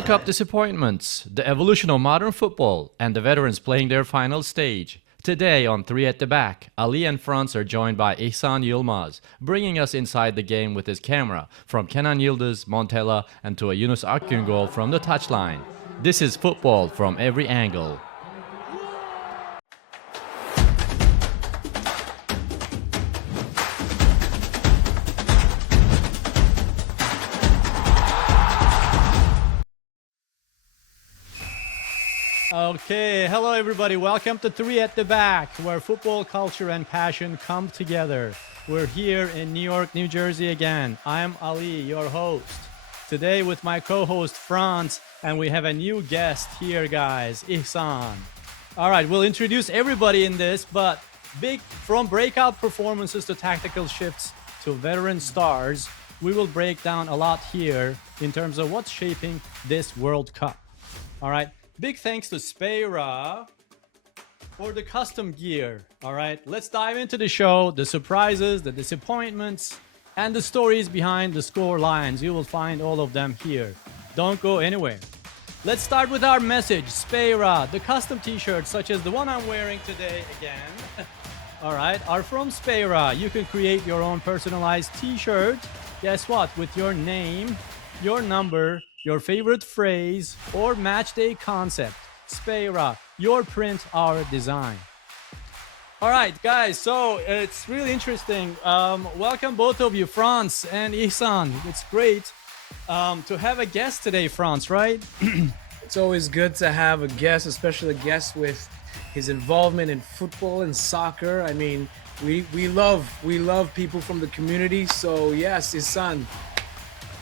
World Cup disappointments, the evolution of modern football, and the veterans playing their final stage. Today on 3 at the Back, Ali and Frantz are joined by Ihsan Yilmaz, bringing us inside the game with his camera, from Kenan Yıldız, Montella, and to a Yunus Akgün goal from the touchline. This is football from every angle. Okay, hello everybody. Welcome to 3 at the Back, where football culture and passion come together. We're here in New York, New Jersey again. I'm Ali, your host. Today with my co-host Frantz, and we have a new guest here, guys, Ihsan. All right, we'll introduce everybody in this, but from breakout performances to tactical shifts to veteran stars, we will break down a lot here in terms of what's shaping this World Cup. All right. Big thanks to Speyra for the custom gear. All right, let's dive into the show, the surprises, the disappointments, and the stories behind the score lines. You will find all of them here. Don't go anywhere. Let's start with our message. Speyra, the custom t-shirts such as the one I'm wearing today again, all right, are from Speyra. You can create your own personalized t-shirt. Guess what? With your name, your number, your favorite phrase, or match day concept. Speyra, your print, our design. All right, guys, so it's really interesting. Welcome both of you, Frantz and Ihsan. It's great to have a guest today, Frantz, right? It's always good to have a guest, especially a guest with his involvement in football and soccer. I mean, we love people from the community. So yes, Ihsan.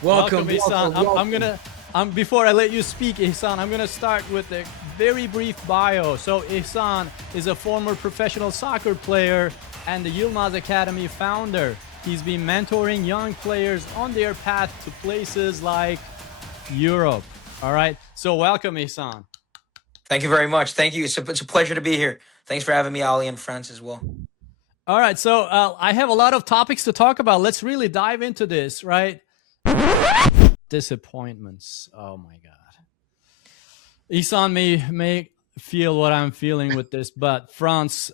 Welcome, Ihsan. Before I let you speak, Ihsan, I'm gonna start with a very brief bio. So Ihsan is a former professional soccer player and the Yilmaz Academy founder. He's been mentoring young players on their path to places like Europe. All right, so welcome, Ihsan. Thank you very much. Thank you. It's a pleasure to be here. Thanks for having me, Ali and Frantz as well. All right, so I have a lot of topics to talk about. Let's really dive into this, right? Disappointments. Oh my God. Ihsan may feel what I'm feeling with this, but Frantz,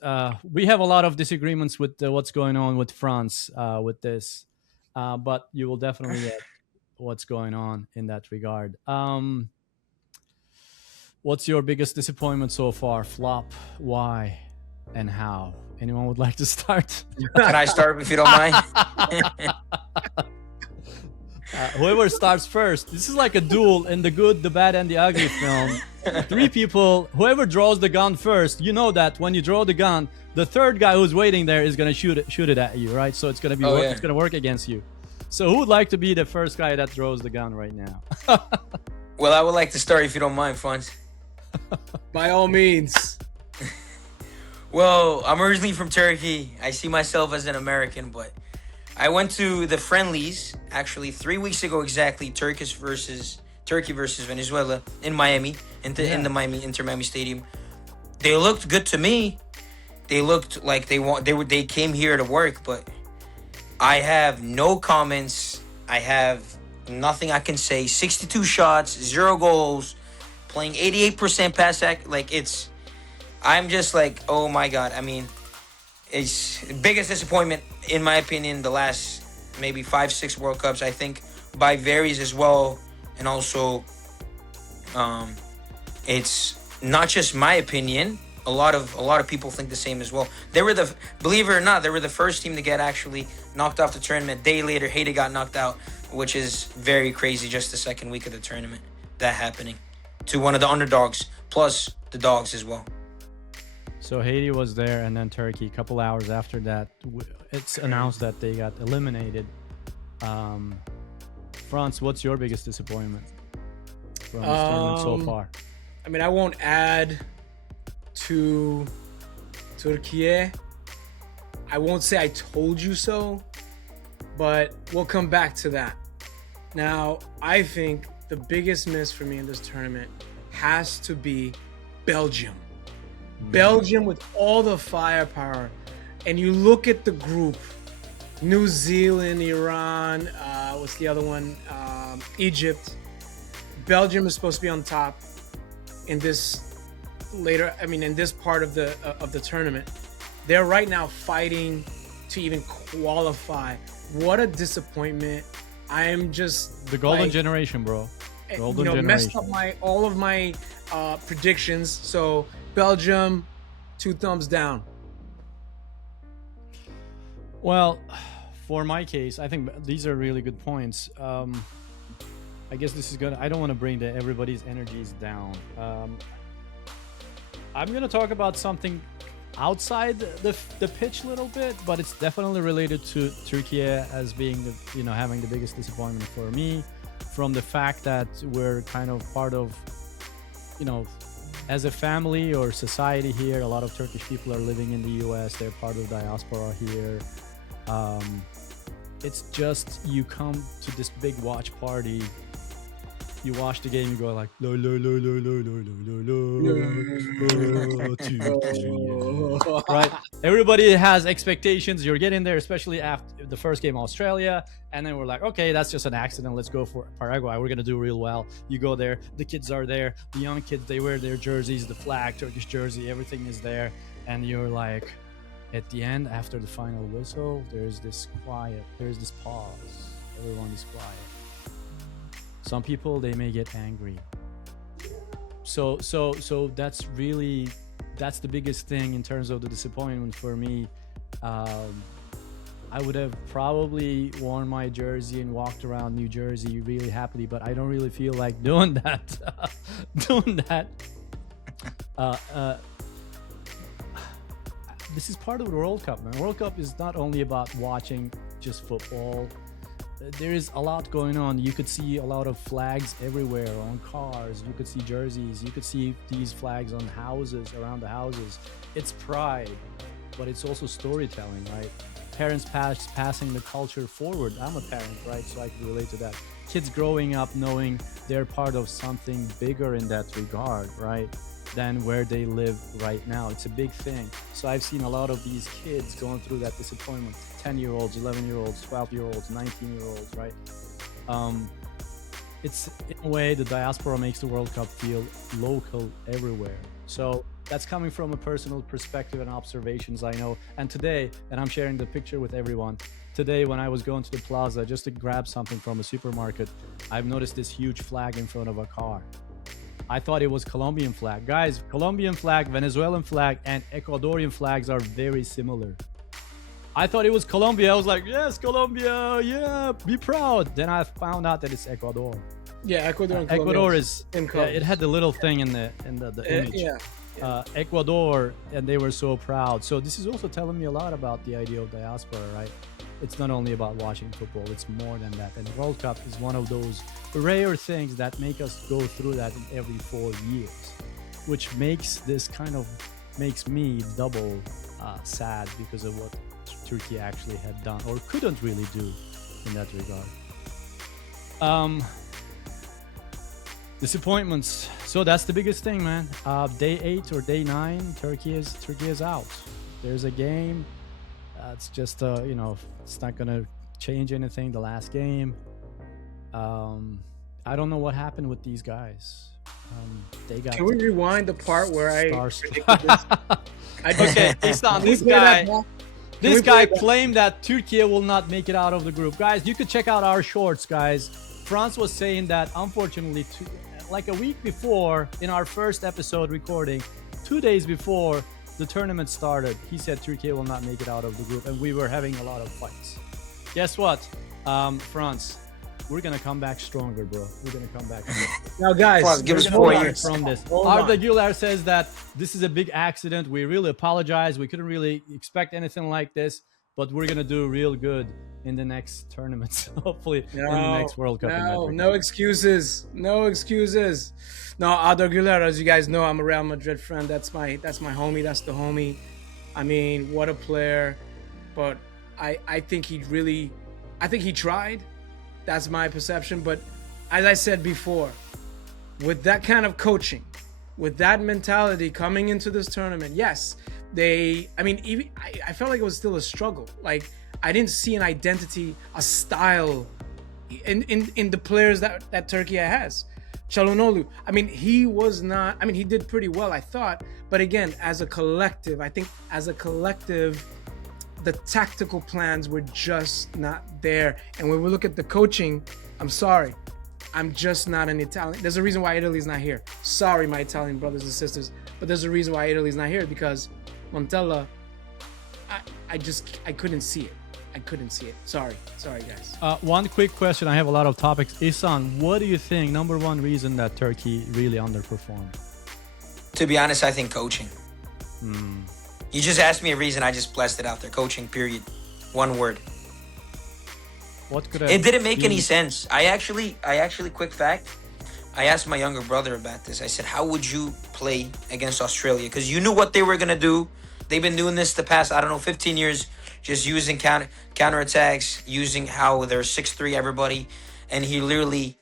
we have a lot of disagreements with what's going on with Frantz with this, but you will definitely get what's going on in that regard. What's your biggest disappointment so far? Flop, why, and how? Anyone would like to start? Can I start if you don't mind? Whoever starts first. This is like a duel in The Good, the Bad, and the Ugly film. 3 people, whoever draws the gun first, you know that when you draw the gun, the third guy who's waiting there is going to shoot it at you, right? So it's going to be it's going to work against you. So who would like to be the first guy that draws the gun right now? Well, I would like to start if you don't mind, Frantz. By all means. Well, I'm originally from Turkey. I see myself as an American, but I went to the friendlies actually 3 weeks ago exactly. Turkey versus Venezuela in Miami, in the Miami Inter Miami Stadium. They looked good to me. They looked like they came here to work, but I have no comments. I have nothing I can say. 62 shots, 0 goals, playing 88% pass I'm just like, oh my God. I mean, it's the biggest disappointment, in my opinion, the last maybe 5-6 World Cups. I think by varies as well, and also, it's not just my opinion. A lot of people think the same as well. Believe it or not, they were the first team to get actually knocked off the tournament. A day later, Haiti got knocked out, which is very crazy. Just the second week of the tournament, that happening to one of the underdogs, plus the dogs as well. So Haiti was there, and then Turkey. A couple hours after that, it's announced that they got eliminated. Frantz, what's your biggest disappointment from this tournament so far? I mean, I won't add to Turkiye. I won't say I told you so, but we'll come back to that. Now, I think the biggest miss for me in this tournament has to be Belgium. Belgium with all the firepower. And you look at the group, New Zealand, Iran, what's the other one? Egypt. Belgium is supposed to be on top in this in this part of the tournament. They're right now fighting to even qualify. What a disappointment. I am just The golden generation, bro. Golden generation. Messed up all of my predictions. So Belgium, 2 thumbs down. Well, for my case, I think these are really good points. I guess this is gonna. I don't want to bring everybody's energies down. I'm gonna talk about something outside the pitch a little bit, but it's definitely related to Turkiye as being having the biggest disappointment for me, from the fact that we're kind of part of, as a family or society here. A lot of Turkish people are living in the US. They're part of the diaspora here. It's just, you come to this big watch party, you watch the game, you go like lo lo lo lo lo lo lo lo, right? Everybody has expectations. You're getting there, especially after the first game, Australia, and then we're like, okay, that's just an accident. Let's go for Paraguay. We're gonna do real well. You go there, the kids are there, the young kids, they wear their jerseys, the flag, Turkish jersey, everything is there, and you're like, at the end, after the final whistle, there's this quiet, there's this pause. Everyone is quiet. Some people, they may get angry. So that's the biggest thing in terms of the disappointment for me. I would have probably worn my jersey and walked around New Jersey really happily, but I don't really feel like doing that. This is part of the World Cup, man. World Cup is not only about watching just football. There is a lot going on. You could see a lot of flags everywhere on cars. You could see jerseys. You could see these flags on houses, around the houses. It's pride, but it's also storytelling, right? Parents passing the culture forward. I'm a parent, right? So I can relate to that. Kids growing up knowing they're part of something bigger in that regard, right? Than where they live right now. It's a big thing. So I've seen a lot of these kids going through that disappointment. 10-year-olds, 11-year-olds, 12-year-olds, 19-year-olds, right? It's, in a way, the diaspora makes the World Cup feel local everywhere. So that's coming from a personal perspective and observations I know. And today, and I'm sharing the picture with everyone, today when I was going to the plaza just to grab something from a supermarket, I've noticed this huge flag in front of a car. I thought it was Colombian flag. Guys, Colombian flag, Venezuelan flag, and Ecuadorian flags are very similar. I thought it was Colombia. I was like, yes, Colombia, yeah, be proud. Then I found out that it's Ecuador. Yeah, Ecuador and Ecuador is, it had the little thing in the image. Yeah. Ecuador, and they were so proud. So this is also telling me a lot about the idea of diaspora, right? It's not only about watching football, it's more than that. And the World Cup is one of those rare things that make us go through that in every 4 years, which makes me double sad because of what Turkey actually had done or couldn't really do in that regard. Disappointments. So that's the biggest thing, man. Day 8 or day 9, Turkey is out. There's a game. It's just it's not gonna change anything. The last game. I don't know what happened with these guys. They got. Can we rewind the part where I predicted this? Okay, Ihsan, this guy claimed that Turkey will not make it out of the group. Guys, you could check out our shorts, guys. Frantz was saying that, unfortunately, like a week before, in our first episode recording, 2 days before the tournament started, he said Turkey will not make it out of the group, and we were having a lot of fights. Guess what, Frantz? We're gonna come back stronger, bro. We're gonna come back stronger. Now, guys, give us 4 years from this. Arda Güler says that this is a big accident. We really apologize. We couldn't really expect anything like this, but we're gonna do real good in the next tournaments, hopefully in the next World Cup. No excuses. No excuses. No, Arda Güler, as you guys know, I'm a Real Madrid friend. That's my homie. That's the homie. I mean, what a player. But I think he tried. That's my perception. But as I said before, with that kind of coaching, with that mentality coming into this tournament, yes, I felt like it was still a struggle. Like, I didn't see an identity, a style in the players that Turkey has. Çalhanoğlu, I mean, he was not, I mean, he did pretty well, I thought. But again, as a collective, I think as a collective, the tactical plans were just not there. And when we look at the coaching, I'm sorry, I'm just not an Italian. There's a reason why Italy's not here. Sorry, my Italian brothers and sisters, but there's a reason why Italy's not here, because Montella, I couldn't see it. I couldn't see it. Sorry guys. One quick question. I have a lot of topics. Ihsan, what do you think? Number one reason that Turkey really underperformed? To be honest, I think coaching. You just asked me a reason. I just blessed it out there. Coaching. Period. One word. What could it didn't make any sense. I actually, quick fact. I asked my younger brother about this. I said, "How would you play against Australia? Because you knew what they were gonna do. They've been doing this the past, 15 years." Just using counterattacks, using how they're 6'3", everybody. And he literally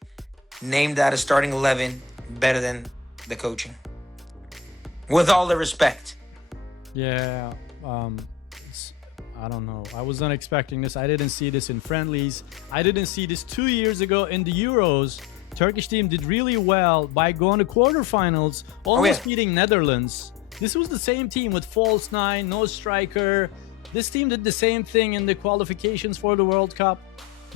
named out a starting 11 better than the coaching. With all the respect. Yeah, I don't know. I was not expecting this. I didn't see this in friendlies. I didn't see this 2 years ago in the Euros. Turkish team did really well by going to quarterfinals, almost beating Netherlands. This was the same team with false nine, no striker. This team did the same thing in the qualifications for the World Cup.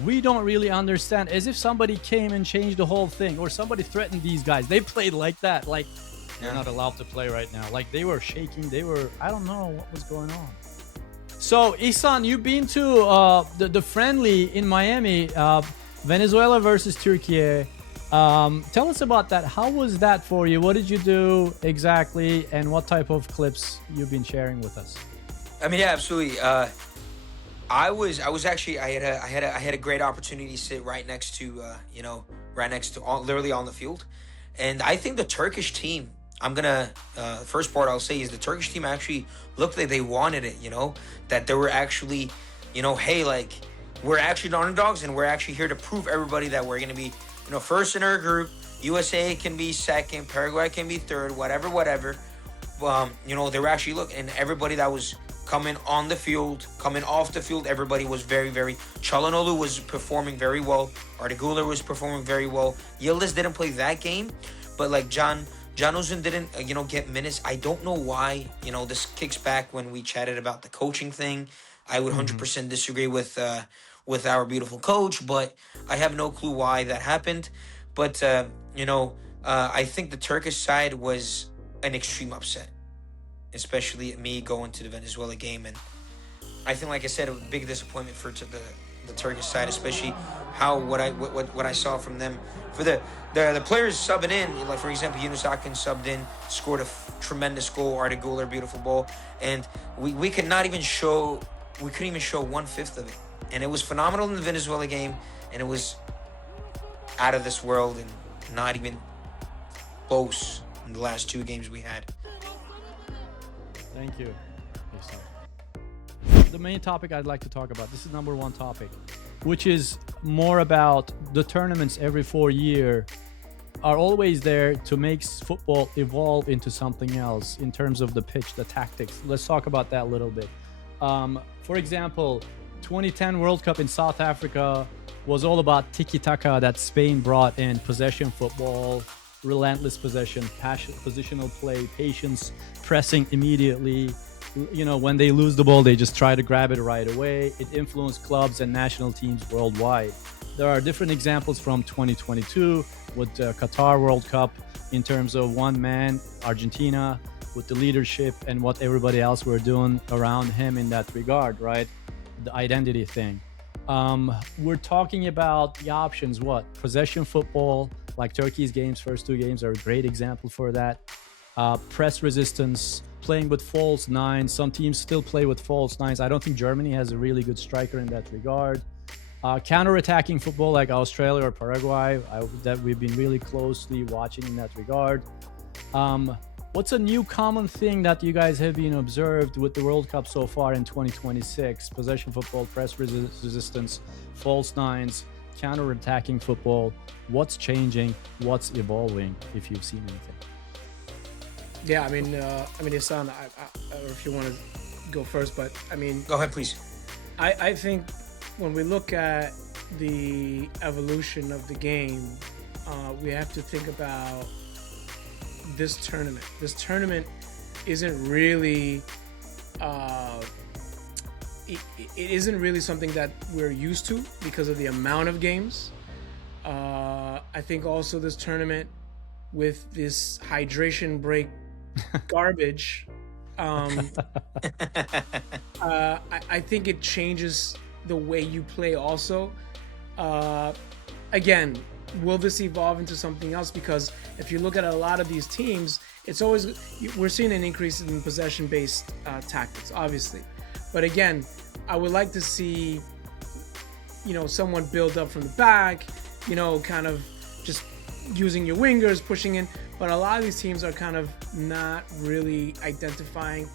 We don't really understand. As if somebody came and changed the whole thing, or somebody threatened these guys. They played like that. Like, they're not allowed to play right now. Like, they were shaking. They were, I don't know what was going on. So, Ihsan, you've been to the friendly in Miami, Venezuela versus Turkiye. Tell us about that. How was that for you? What did you do exactly? And what type of clips you've been sharing with us? I mean, yeah, absolutely. I had a great opportunity to sit right next to, literally on the field. And I think the Turkish team, first part I'll say is the Turkish team actually looked like they wanted it, that they were actually, hey, like, we're actually the underdogs and we're actually here to prove everybody that we're going to be, first in our group. USA can be second, Paraguay can be third, whatever. They were actually looking, and everybody that was coming on the field, coming off the field, everybody was very, very... Çalhanoğlu was performing very well. Arda was performing very well. Yildiz didn't play that game, but like Can Uzun didn't, get minutes. I don't know why, this kicks back when we chatted about the coaching thing. I would 100% disagree with our beautiful coach, but I have no clue why that happened. But, I think the Turkish side was an extreme upset, especially me going to the Venezuela game. And I think, like I said, a big disappointment for the Turkish side, especially what I saw from them. For the players subbing in, like, for example, Yunus Akgün subbed in, scored a tremendous goal, Arda Güler, beautiful ball. And we couldn't even show 1/5 of it. And it was phenomenal in the Venezuela game, and it was out of this world and not even close in the last 2 games we had. Thank you. The main topic I'd like to talk about, this is number one topic, which is more about the tournaments every 4 years are always there to make football evolve into something else in terms of the pitch, the tactics. Let's talk about that a little bit. For example, 2010 World Cup in South Africa was all about tiki-taka that Spain brought in, possession football, relentless possession, passion, positional play, patience, pressing immediately. When they lose the ball, they just try to grab it right away. It influenced clubs and national teams worldwide. There are different examples from 2022 with the Qatar World Cup in terms of one man, Argentina, with the leadership and what everybody else were doing around him in that regard, right? The identity thing. We're talking about the options, possession football, like Turkey's games, first 2 games are a great example for that. Press resistance, playing with false nines. Some teams still play with false nines. I don't think Germany has a really good striker in that regard. Counter-attacking football like Australia or Paraguay, that we've been really closely watching in that regard. What's a new common thing that you guys have been observed with the World Cup so far in 2026? Possession football, press resistance, false nines, counter-attacking football. What's changing? What's evolving, if you've seen anything? Yeah, I mean, Ihsan, or if you want to go first, but I mean... Go ahead, please. I think when we look at the evolution of the game, we have to think about this tournament. This tournament isn't really it isn't really something that we're used to because of the amount of games. I think also this tournament with this hydration break garbage, I think it changes the way you play also. Again, will this evolve into something else? Because if you look at a lot of these teams, it's always, we're seeing an increase in possession-based tactics, obviously. But again, I would like to see, someone build up from the back, kind of just using your wingers, pushing in. But a lot of these teams are kind of not really identifying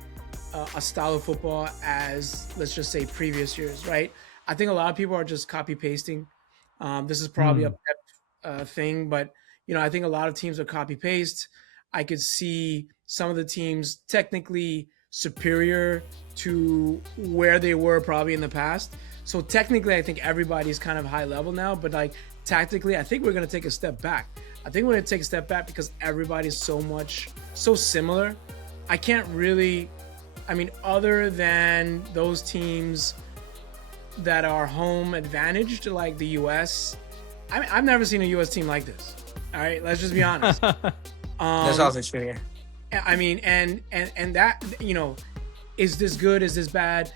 a style of football as, let's just say, previous years, right? I think a lot of people are just copy-pasting. This is probably a pep thing, but, I think a lot of teams are copy-paste. I could see some of the teams technically superior to where they were probably in the past. So technically, I think everybody's kind of high level now, but like tactically, I think we're going to take a step back. I think we're going to take a step back because everybody's so similar. I can't really, other than those teams that are home advantaged, like the US, I've never seen a US team like this. All right, let's just be honest. That's also true, yeah. And that, is this good? Is this bad?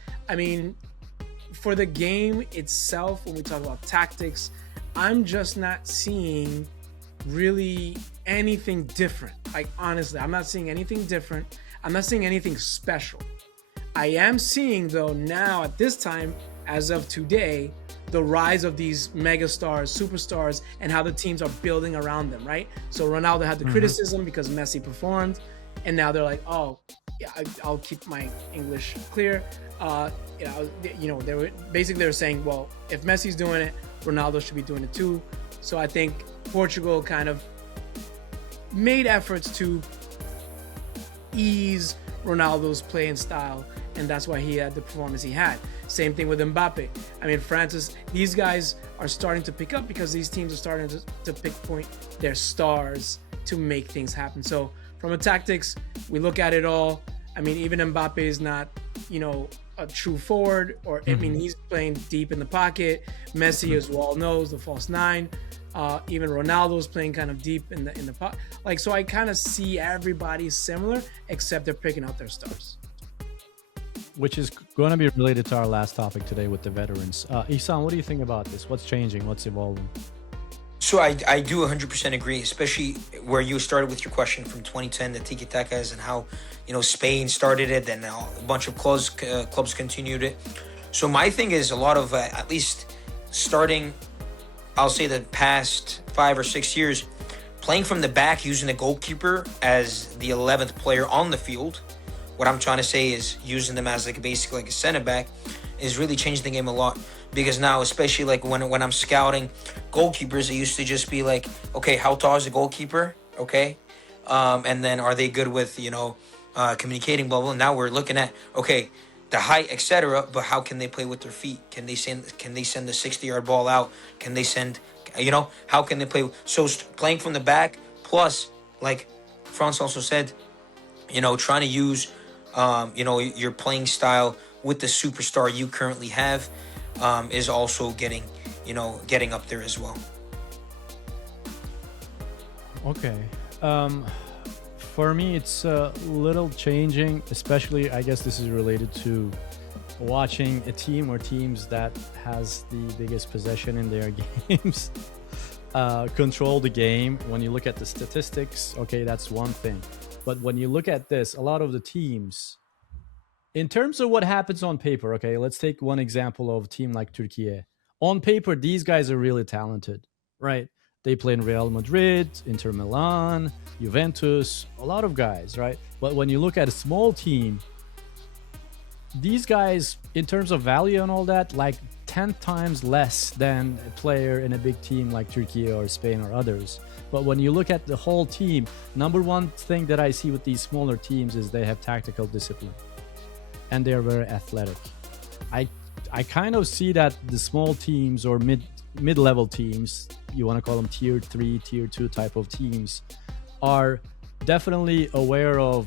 For the game itself, when we talk about tactics, I'm just not seeing really anything different. Like, honestly, I'm not seeing anything different. I'm not seeing anything special. I am seeing, though, now at this time, as of today, the rise of these megastars, superstars, and how the teams are building around them, right? So Ronaldo had the criticism because Messi performed, and now they're like, oh, yeah, I'll keep my English clear. They were saying, well, if Messi's doing it, Ronaldo should be doing it too. So I think Portugal kind of made efforts to ease Ronaldo's playing style, and that's why he had the performance he had. Same thing with Mbappe. Frantz, these guys are starting to pick up because these teams are starting to pinpoint their stars to make things happen. So from a tactics, we look at it all. Even Mbappe is not, a true forward, or he's playing deep in the pocket. Messi, as well knows, the false nine. Even Ronaldo's playing kind of deep in the pocket. So I kind of see everybody similar, except they're picking out their stars. Which is going to be related to our last topic today with the veterans. Ihsan, what do you think about this? What's changing? What's evolving? So I do 100% agree, especially where you started with your question from 2010, the tiki-takas, and how, Spain started it, and a bunch of clubs continued it. So my thing is a lot of, at least starting, I'll say the past 5 or 6 years, playing from the back, using the goalkeeper as the 11th player on the field. What I'm trying to say is using them as basically a center back is really changing the game a lot. Because now, especially when I'm scouting goalkeepers, it used to just be like, okay, how tall is the goalkeeper? Okay. And then are they good with, communicating, blah, blah. Now we're looking at, okay, the height, etc. But how can they play with their feet? Can they send the 60-yard ball out? Can they send, how can they play? So playing from the back, plus, like Frantz also said, trying to use, your playing style with the superstar you currently have. Is also getting up there as well. Okay. For me, it's a little changing, especially I guess this is related to watching a team or teams that has the biggest possession in their games control the game. When you look at the statistics, okay, that's one thing. But when you look at this, a lot of the teams, in terms of what happens on paper, okay, let's take one example of a team like Turkiye. On paper, these guys are really talented, right? They play in Real Madrid, Inter Milan, Juventus, a lot of guys, right? But when you look at a small team, these guys, in terms of value and all that, 10 times less than a player in a big team like Turkey or Spain or others. But when you look at the whole team, number one thing that I see with these smaller teams is they have tactical discipline. And they are very athletic. I kind of see that the small teams or mid-level teams, you want to call them tier 3, tier 2 type of teams, are definitely aware of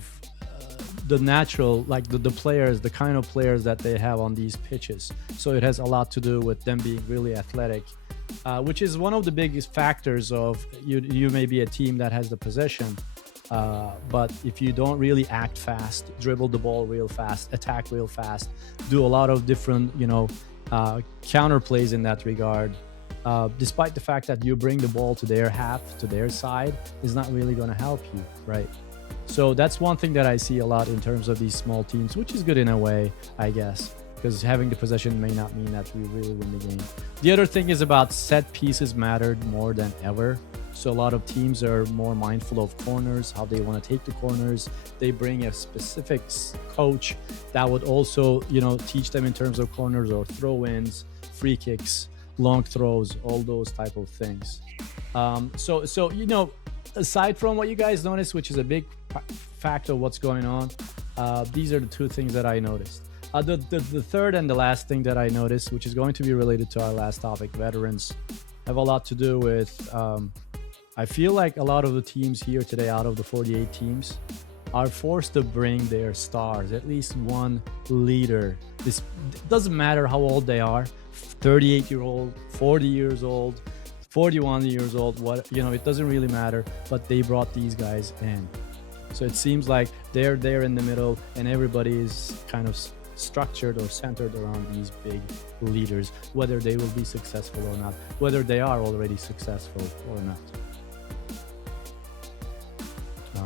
the natural, like the players, the kind of players that they have on these pitches. So it has a lot to do with them being really athletic, which is one of the biggest factors of you may be a team that has the possession, but if you don't really act fast, dribble the ball real fast, attack real fast, do a lot of different, counter plays in that regard, despite the fact that you bring the ball to their half, to their side, is not really going to help you, right? So that's one thing that I see a lot in terms of these small teams, which is good in a way, I guess, because having the possession may not mean that we really win the game. The other thing is about set pieces mattered more than ever. So a lot of teams are more mindful of corners, how they want to take the corners. They bring a specific coach that would also, teach them in terms of corners or throw-ins, free kicks, long throws, all those type of things. So aside from what you guys noticed, which is a big fact of what's going on, these are the two things that I noticed. The third and the last thing that I noticed, which is going to be related to our last topic, veterans, have a lot to do with, I feel like a lot of the teams here today, out of the 48 teams, are forced to bring their stars, at least one leader. This doesn't matter how old they are, 38-year-old, 40 years old, 41 years old, it doesn't really matter, but they brought these guys in. So it seems like they're there in the middle and everybody is kind of structured or centered around these big leaders, whether they will be successful or not, whether they are already successful or not. All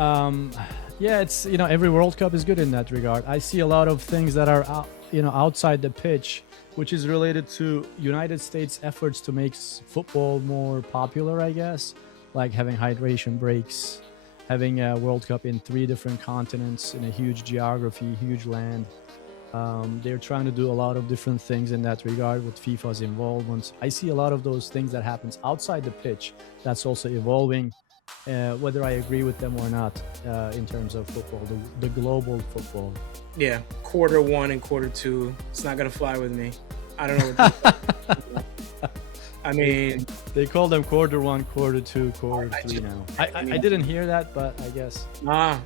right. It's, every World Cup is good in that regard. I see a lot of things that are outside the pitch, which is related to United States efforts to make football more popular, I guess, like having hydration breaks, having a World Cup in 3 different continents in a huge geography, huge land. They're trying to do a lot of different things in that regard with FIFA's involvement. I see a lot of those things that happens outside the pitch that's also evolving, whether I agree with them or not, in terms of football, the global football. Yeah, quarter 1 and quarter 2. It's not going to fly with me. I don't know what I mean, they call them quarter 1, quarter 2, quarter 3 now. I didn't hear that, but I guess.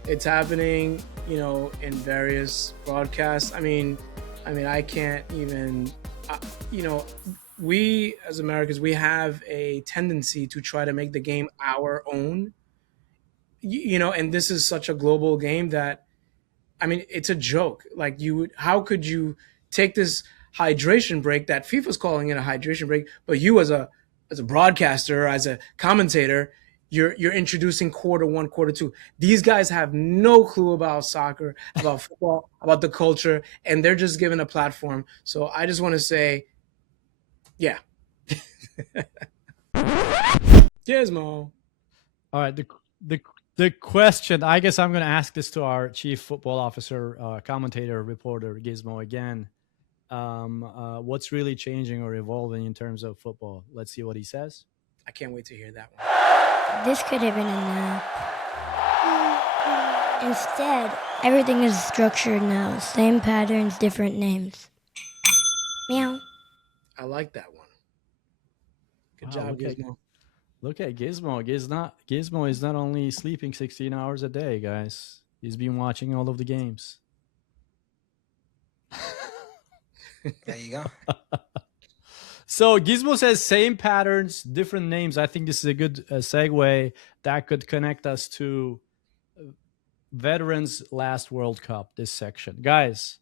It's happening, in various broadcasts. I mean, I can't even, we as Americans, we have a tendency to try to make the game our own, and this is such a global game that, it's a joke. Like how could you take this hydration break that FIFA's calling it a hydration break, but you as a broadcaster, as a commentator, you're introducing quarter 1, quarter 2. These guys have no clue about soccer, about football, about the culture, and they're just given a platform. So I just want to say, yeah. Gizmo. All right, the question, I guess I'm going to ask this to our chief football officer, commentator, reporter, Gizmo again. What's really changing or evolving in terms of football? Let's see what he says. I can't wait to hear that one. This could have been a nap. Instead, everything is structured now. Same patterns, different names. Meow. I like that one. Good job, Gizmo. Look at Gizmo. Gizmo is not only sleeping 16 hours a day, guys. He's been watching all of the games. There you go. So Gizmo says same patterns, different names. I think this is a good segue that could connect us to veterans last World Cup, this section. Guys,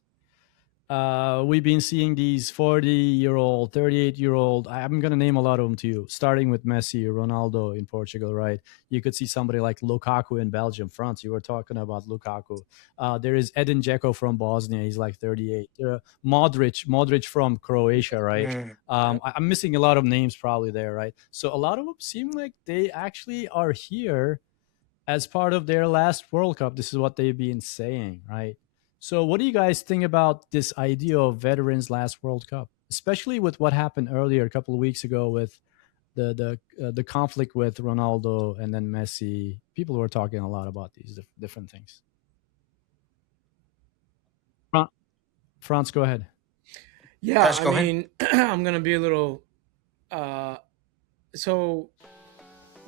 we've been seeing these 40-year-old, 38-year-old. I'm going to name a lot of them to you, starting with Messi, Ronaldo in Portugal, right? You could see somebody like Lukaku in Belgium, Frantz. You were talking about Lukaku. There is Džeko from Bosnia. He's like 38. Modric from Croatia, right? I'm missing a lot of names probably there, right? So a lot of them seem like they actually are here as part of their last World Cup. This is what they've been saying, right? So what do you guys think about this idea of veterans last World Cup, especially with what happened earlier a couple of weeks ago with the conflict with Ronaldo and then Messi? People were talking a lot about these different things. Frantz, go ahead. Yeah, Guys, I go ahead. mean, I'm gonna be a little. So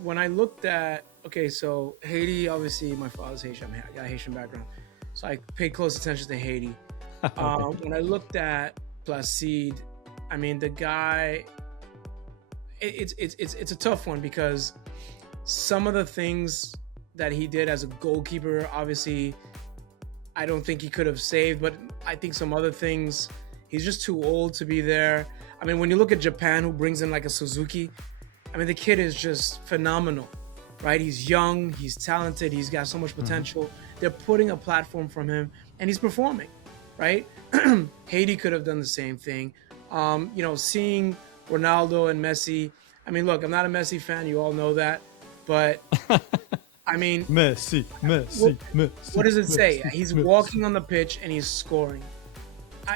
when I looked at, okay, so Haiti, obviously my father's Haitian. I got a Haitian background, so I paid close attention to Haiti. When I looked at Placide, I mean, the guy, it's a tough one because some of the things that he did as a goalkeeper, obviously, I don't think he could have saved, but I think some other things, he's just too old to be there. I mean, when you look at Japan, who brings in like a Suzuki, I mean, the kid is just phenomenal, right? He's young, he's talented, he's got so much potential. They're putting a platform from him, and he's performing, right? Haiti could have done the same thing. Seeing Ronaldo and Messi. I mean, look, I'm not a Messi fan. You all know that, but I mean, Messi. what does it say? He's walking on the pitch and he's scoring.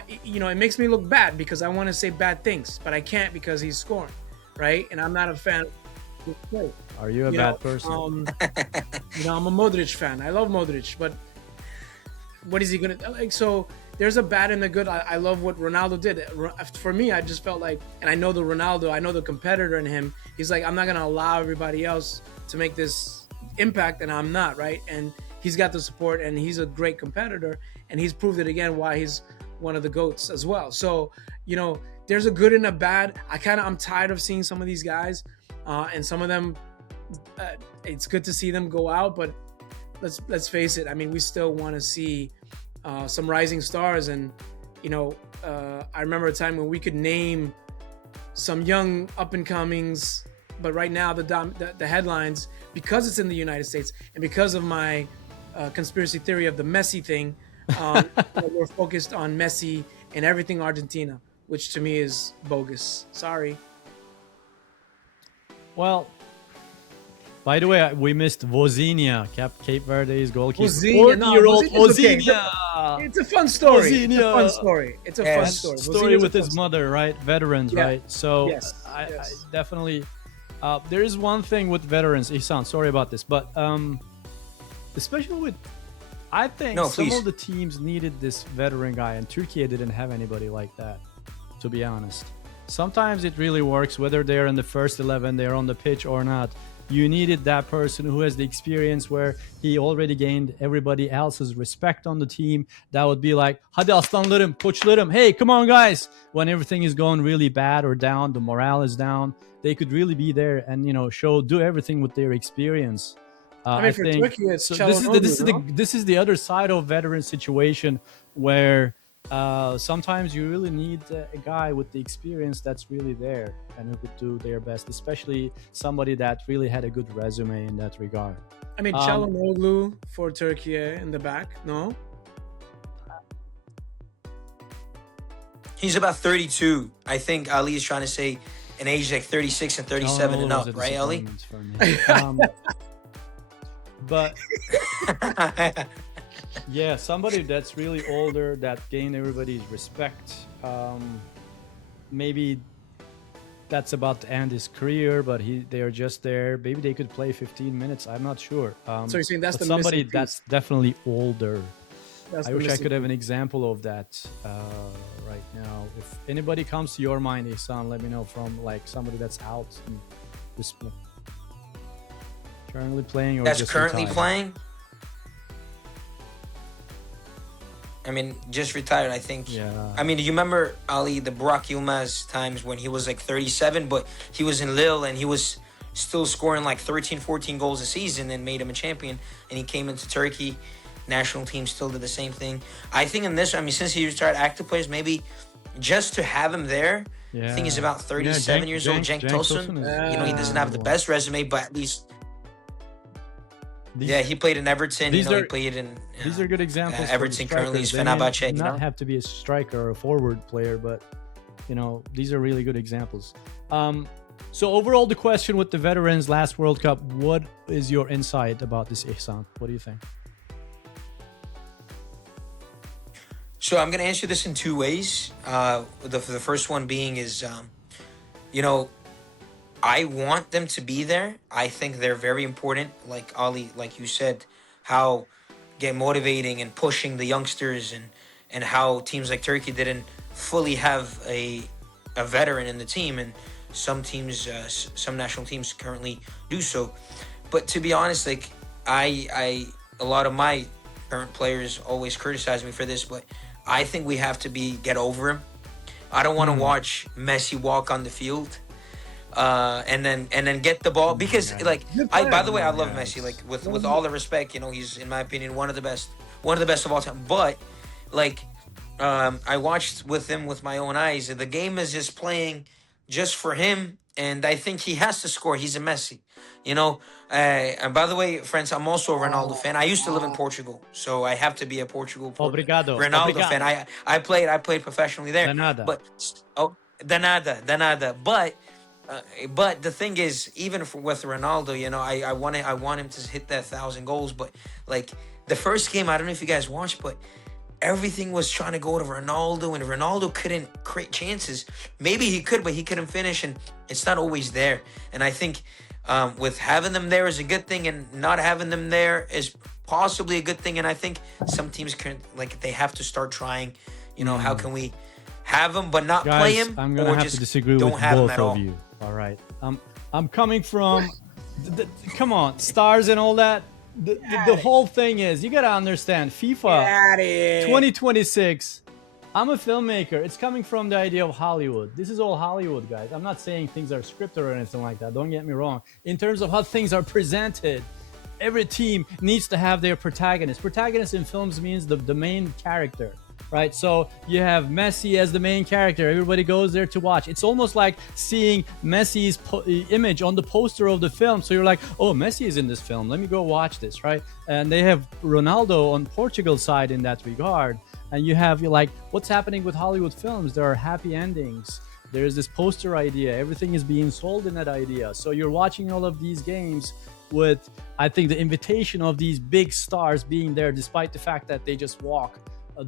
It makes me look bad because I want to say bad things, but I can't because he's scoring, right? And I'm not a fan of his play. Are you a bad person? I'm a Modric fan. I love Modric, but what is he gonna like? So there's a bad and a good. I love what Ronaldo did. For me, I just felt like, and I know the Ronaldo, I know the competitor in him. He's like, I'm not gonna allow everybody else to make this impact, and I'm not, right? And he's got the support, and he's a great competitor, and he's proved it again why he's one of the GOATs as well. So, there's a good and a bad. I'm tired of seeing some of these guys, and some of them, it's good to see them go out, but let's face it. I mean, we still want to see some rising stars, and I remember a time when we could name some young up and comings, but right now the headlines, because it's in the United States and because of my conspiracy theory of the Messi thing, we're focused on Messi and everything Argentina, which to me is bogus. Sorry. Well, by the way, we missed Vozinha, Cape Verde's goalkeeper. Vozinha, 40-year-old okay. Vozinha. It's a fun story. Vozinha. It's a fun story. It's a fun story. Story Vozinha's with a his fun mother, right? Veterans, Yeah. right? So Yes. I Yes. definitely. There is one thing with veterans, Ihsan. Sorry about this, but especially with, I think No, some please. of the teams needed this veteran guy, and Turkey didn't have anybody like that. To be honest, sometimes it really works whether they're in the first 11, they're on the pitch or not. You needed that person who has the experience where he already gained everybody else's respect on the team. That would be like, hadi aslanlarım, koçlarım, hey, come on guys. When everything is going really bad or down, the morale is down, they could really be there and do everything with their experience. I mean, for think Turkey, it's so. Çalhanoğlu, This is the other side of veteran situation where sometimes you really need a guy with the experience that's really there and who could do their best, especially somebody that really had a good resume in that regard. I mean, Çalhanoğlu for Turkey in the back, no? He's about 32. I think Ali is trying to say an age like 36 and 37 and Çalhanoğlu up, was a right, Ali? disappointment for me. But yeah, somebody that's really older that gained everybody's respect. Maybe that's about to end his career, but they are just there. Maybe they could play 15 minutes. I'm not sure. So you're saying that's but the somebody missing piece. that's definitely older. That's I the wish I missing could have an example of that right now. If anybody comes to your mind, Ihsan, let me know, from like somebody that's out and currently playing or That's just currently retired. playing? I mean, just retired, I think. Yeah. I mean, do you remember, Ali, the Yilmaz times when he was like 37, but he was in Lille and he was still scoring like 13, 14 goals a season and made him a champion, and he came into Turkey. National team still did the same thing. I think in this, I mean, since he retired active players, maybe just to have him there, I think he's about 37 years old. Cenk Tosun, he doesn't have the best resume, but at least he played in Everton. He played in these are good examples. Everton currently is They may Fenerbahce. not have to be a striker or a forward player, but these are really good examples. So overall, the question with the veterans last World Cup, what is your insight about this, Ihsan? What do you think? So I'm going to answer this in two ways. The first one being is, I want them to be there. I think they're very important. Like Ali, like you said, how get motivating and pushing the youngsters and how teams like Turkey didn't fully have a veteran in the team, and some teams, some national teams currently do so. But to be honest, like a lot of my current players always criticize me for this, but I think we have to get over him. I don't want to watch Messi walk on the field, and then get the ball, because like by the way, I love Messi. Like with all the respect, you know, he's, in my opinion, one of the best of all time. But like I watched with him with my own eyes. The game is just playing just for him, and I think he has to score. He's a Messi, you know. And by the way, friends, I'm also a Ronaldo fan. I used to live in Portugal, so I have to be a Obrigado. Ronaldo Obrigado. fan. I played professionally there. De nada. But de nada. But the thing is, even with Ronaldo, you know, I want him to hit that 1,000 goals. But like the first game, I don't know if you guys watched, but everything was trying to go to Ronaldo, and Ronaldo couldn't create chances. Maybe he could, but he couldn't finish, and it's not always there. And I think with having them there is a good thing, and not having them there is possibly a good thing. And I think some teams they have to start trying, you know, how can we have him but not Guys, play him, I'm gonna or have just to disagree don't with have him both at of all. you. All right, I'm coming from come on, stars and all that. The whole thing is, you gotta understand, FIFA 2026. I'm a filmmaker. It's coming from the idea of Hollywood. This is all Hollywood, guys. I'm not saying things are scripted or anything like that. Don't get me wrong. In terms of how things are presented, every team needs to have their protagonist. Protagonist in films means the main character, right? So you have Messi as the main character. Everybody goes there to watch. It's almost like seeing Messi's image on the poster of the film. So you're like, oh, Messi is in this film. Let me go watch this, right? And they have Ronaldo on Portugal's side in that regard. And you have, you're like, what's happening with Hollywood films? There are happy endings. There's this poster idea. Everything is being sold in that idea. So you're watching all of these games with, I think, the invitation of these big stars being there, despite the fact that they just walk,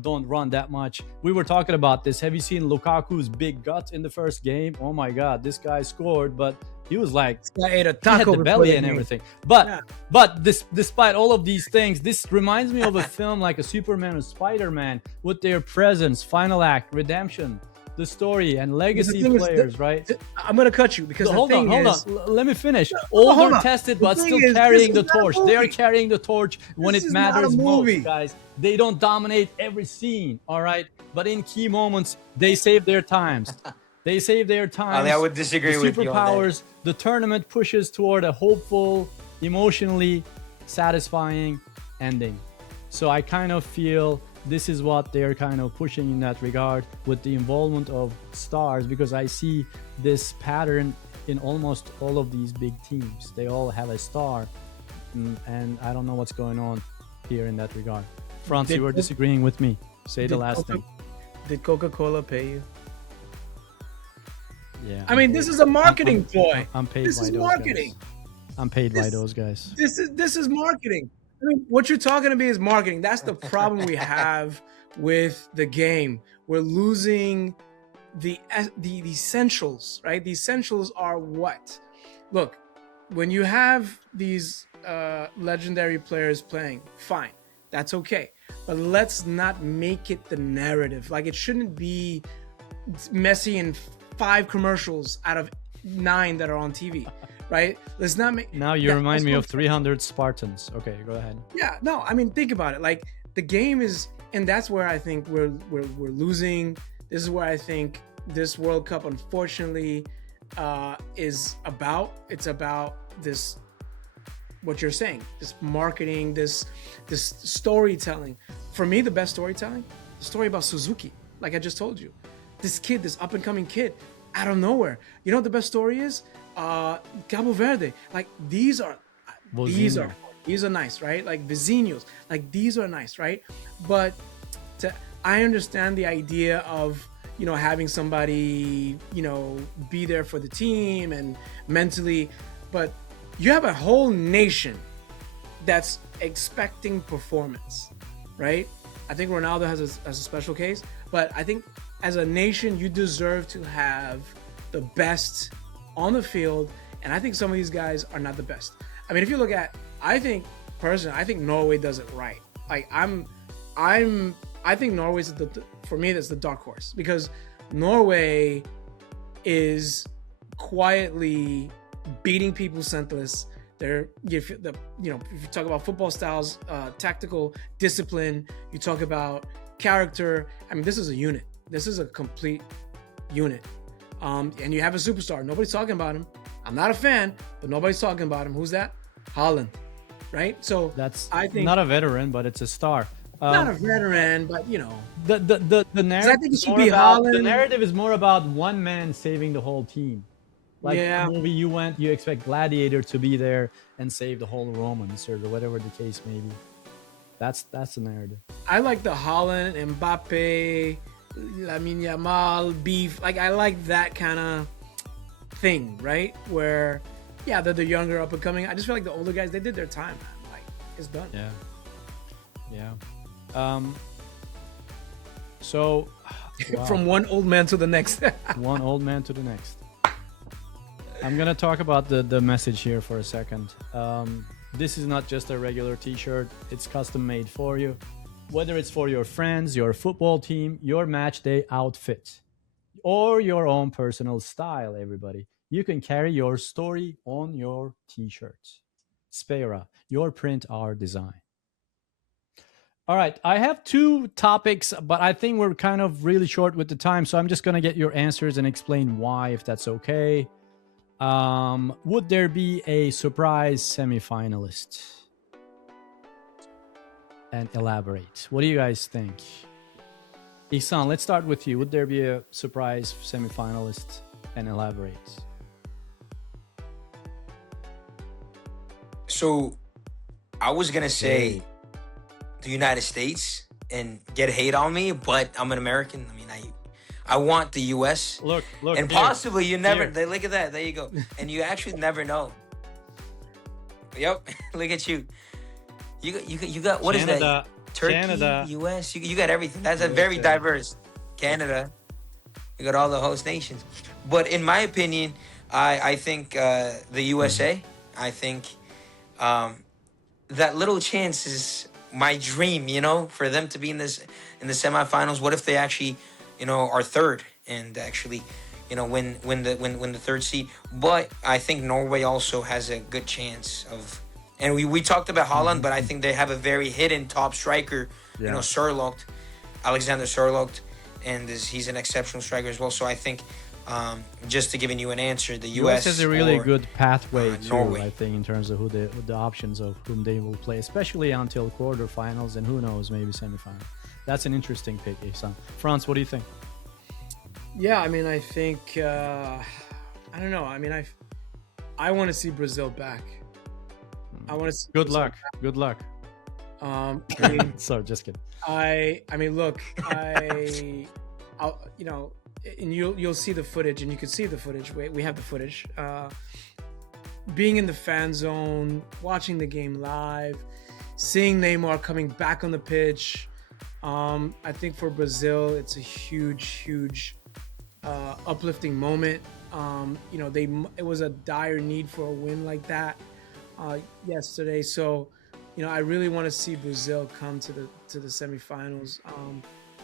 don't run that much. We were talking about this. Have you seen Lukaku's big gut in the first game? Oh my God, this guy scored, but he was like, I ate a he had taco the belly and game. everything. But despite all of these things, this reminds me of a film like a Superman or Spider-Man, with their presence, final act, redemption, the story, and legacy players, right? I'm gonna cut you because Hold on. Let me finish. hold Older, on. tested, The but thing still is, carrying the this is not a torch. They are movie. carrying the torch when This it is not a matters movie. most, guys. They don't dominate every scene, all right? But in key moments, they save their times. They save their times. Ali, I would disagree The with you on that. superpowers, the tournament pushes toward a hopeful, emotionally satisfying ending. So I kind of feel this is what they're kind of pushing in that regard, with the involvement of stars, because I see this pattern in almost all of these big teams. They all have a star, and I don't know what's going on here in that regard. Frantz, you were disagreeing with me. Say the last thing. Did Coca-Cola pay you? Yeah. I mean, this is a marketing ploy. I'm paid This by is those marketing. guys. I'm paid by those guys. This is marketing. I mean, what you're talking to me is marketing. That's the problem we have with the game. We're losing the essentials, right? The essentials are what? Look, when you have these legendary players playing, fine, that's okay. But let's not make it the narrative. Like, it shouldn't be Messi in 5 commercials out of 9 that are on TV, right? Let's not make. Now you remind me of 300 Spartans. Okay, go ahead. Yeah, no, I mean, think about it. Like, the game is, and that's where I think we're losing. This is where I think this World Cup, unfortunately, is about. It's about this, what you're saying, this marketing, this storytelling. For me, the best storytelling, the story about Suzuki. Like I just told you, this kid, this up and coming kid, out of nowhere. You know what the best story is? Cabo Verde. Like, these are nice, right? Like Vozinhos, like these are nice, right? But I understand the idea of, you know, having somebody, you know, be there for the team and mentally, but you have a whole nation that's expecting performance, right? I think Ronaldo has a special case, but I think as a nation, you deserve to have the best on the field, and I think some of these guys are not the best. I mean, if you look at, I think personally, I think Norway does it right. Like, I I think Norway's for me that's the dark horse, because Norway is quietly beating people senseless. If you talk about football styles, tactical discipline, you talk about character. I mean, this is a unit. This is a complete unit. And you have a superstar. Nobody's talking about him. I'm not a fan, but nobody's talking about him. Who's that? Haaland, right? So That's I think not a veteran, but it's a star. not a veteran, but The narrative. I think it should be the Haaland. narrative is more about one man saving the whole team. Like Yeah. the movie you went, you expect Gladiator to be there and save the whole Romans or whatever the case may be. That's the narrative. I like the Haaland, Mbappe, Lamine Yamal beef. Like, I like that kind of thing, right? Where, yeah, they're the younger up and coming. I just feel like the older guys, they did their time, man. Like, it's done. Yeah. So wow. From one old man to the next. One old man to the next. I'm gonna talk about the message here for a second. This is not just a regular t-shirt. It's custom made for you. Whether it's for your friends, your football team, your match day outfit, or your own personal style, everybody, you can carry your story on your t-shirts. Spera, your print, our design. All right, I have two topics, but I think we're kind of really short with the time, so I'm just gonna get your answers and explain why, if that's okay. Would there be a surprise semifinalist? And elaborate. What do you guys think? Ihsan, let's start with you. Would there be a surprise semifinalist? And elaborate. So I was gonna say the United States and get hate on me, but I'm an American. I mean, I want the U.S. Look, and here. possibly you never. Here. Look at that. There you go. And you actually never know. Yep. Look at you. You got what Canada, is that? Turkey, Canada. U.S. You got everything. That's a very diverse. Canada. You got all the host nations. But in my opinion, I think the USA. I think that little chance is my dream. For them to be in the semifinals. What if they actually, are third and actually, win the third seed? But I think Norway also has a good chance of. And we talked about Haaland, but I think they have a very hidden top striker, Sørloth, Alexander Sørloth, and he's an exceptional striker as well. So I think, just to giving you an answer, the U.S. has a really good pathway too, Norway. I think, in terms of who the options of whom they will play, especially until quarterfinals and who knows, maybe semifinals. That's an interesting pick, Ihsan. Frantz, what do you think? Yeah, I mean, I think, I don't know. I mean, I want to see Brazil back. I want to see Good Brazil luck. back. Good luck. I mean, Sorry, just kidding. I mean, look, and you'll see the footage, and you can see the footage. We have the footage. Being in the fan zone, watching the game live, seeing Neymar coming back on the pitch. I think for Brazil, it's a huge uplifting moment. It was a dire need for a win like that yesterday. So, I really want to see Brazil come to the semifinals.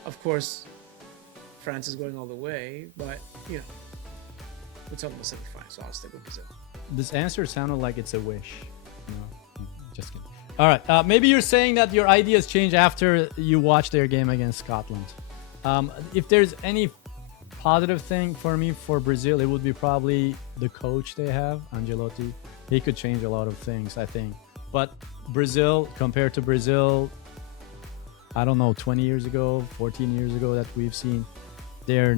Of course, France is going all the way, but we're talking about semifinals, so I'll stick with Brazil. This answer sounded like it's a wish. No, just kidding. All right. Maybe you're saying that your ideas change after you watch their game against Scotland. If there's any positive thing for me for Brazil, it would be probably the coach they have, Ancelotti. He could change a lot of things, I think. But Brazil, compared to Brazil, I don't know, 20 years ago, 14 years ago that we've seen, they're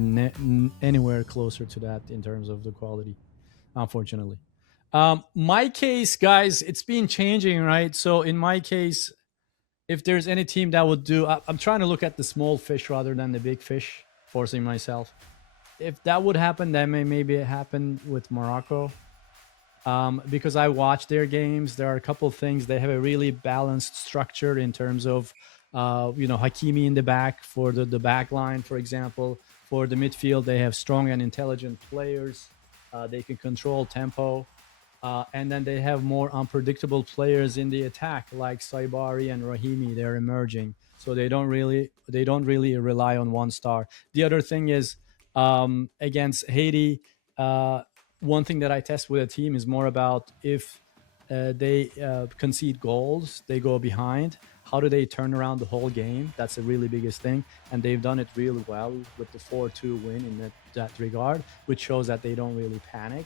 anywhere closer to that in terms of the quality, unfortunately. My case, guys, it's been changing, right? So in my case, if there's any team that would do, I'm trying to look at the small fish rather than the big fish, forcing myself. If that would happen, that may maybe happen with Morocco. Because I watch their games, there are a couple of things. They have a really balanced structure in terms of, Hakimi in the back for the back line, for example. For the midfield, they have strong and intelligent players. They can control tempo. And then they have more unpredictable players in the attack, like Saibari and Rahimi. They're emerging, so they don't really rely on one star. The other thing is, against Haiti, one thing that I test with a team is more about if they concede goals, they go behind. How do they turn around the whole game? That's the really biggest thing, and they've done it really well with the 4-2 win in that regard, which shows that they don't really panic.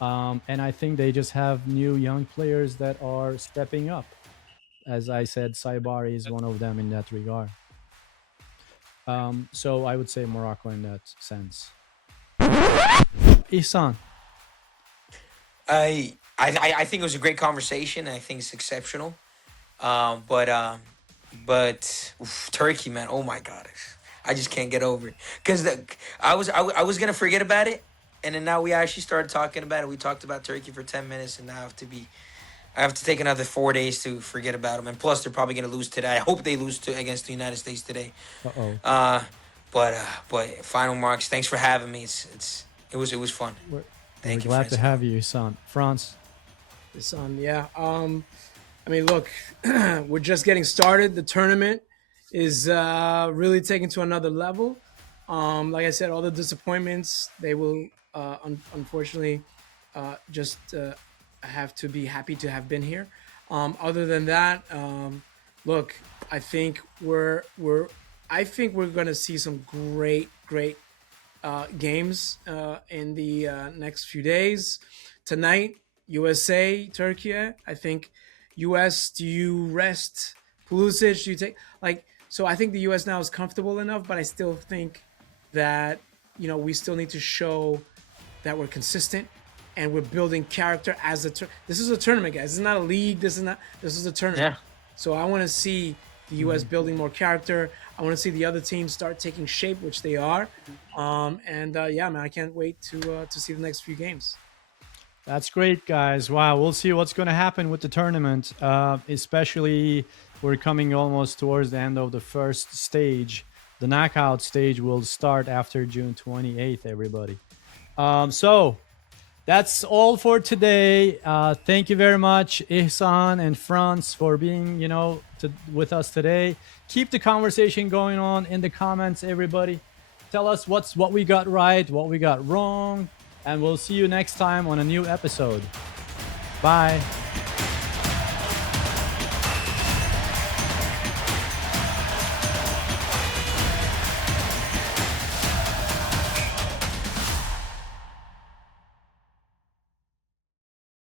And I think they just have new young players that are stepping up. As I said, Saibari is one of them in that regard. So I would say Morocco in that sense. Ihsan. I think it was a great conversation. I think it's exceptional. But Turkey, man, oh my God, I just can't get over it. Because I was gonna forget about it, and then now we actually started talking about it. We talked about Turkey for 10 minutes, and now I have to take another 4 days to forget about them. And plus, they're probably gonna lose today. I hope they lose against the United States today. But final marks. Thanks for having me. It was fun. Thank you. Glad to have you, Ihsan. Frantz. Ihsan, yeah. I mean, look, we're just getting started. The tournament is really taken to another level. Like I said, all the disappointments, they will unfortunately just have to be happy to have been here. Other than that, look, I think we're going to see some great games in the next few days. Tonight, USA, Turkiye. I think US, do you rest Pulisic? Do you take so I think the US now is comfortable enough, but I still think that we still need to show that we're consistent and we're building character as this is a tournament, guys. This is not a league. This is a tournament. Yeah. So I want to see the US building more character. I want to see the other teams start taking shape, which they are. Yeah, man, I can't wait to see the next few games. That's great, guys. Wow, we'll see what's going to happen with the tournament. Especially, we're coming almost towards the end of the first stage. The knockout stage will start after June 28th, everybody. So, that's all for today. Thank you very much, Ihsan and Frantz, for being, with us today. Keep the conversation going on in the comments, everybody. Tell us what we got right, what we got wrong. And we'll see you next time on a new episode. Bye.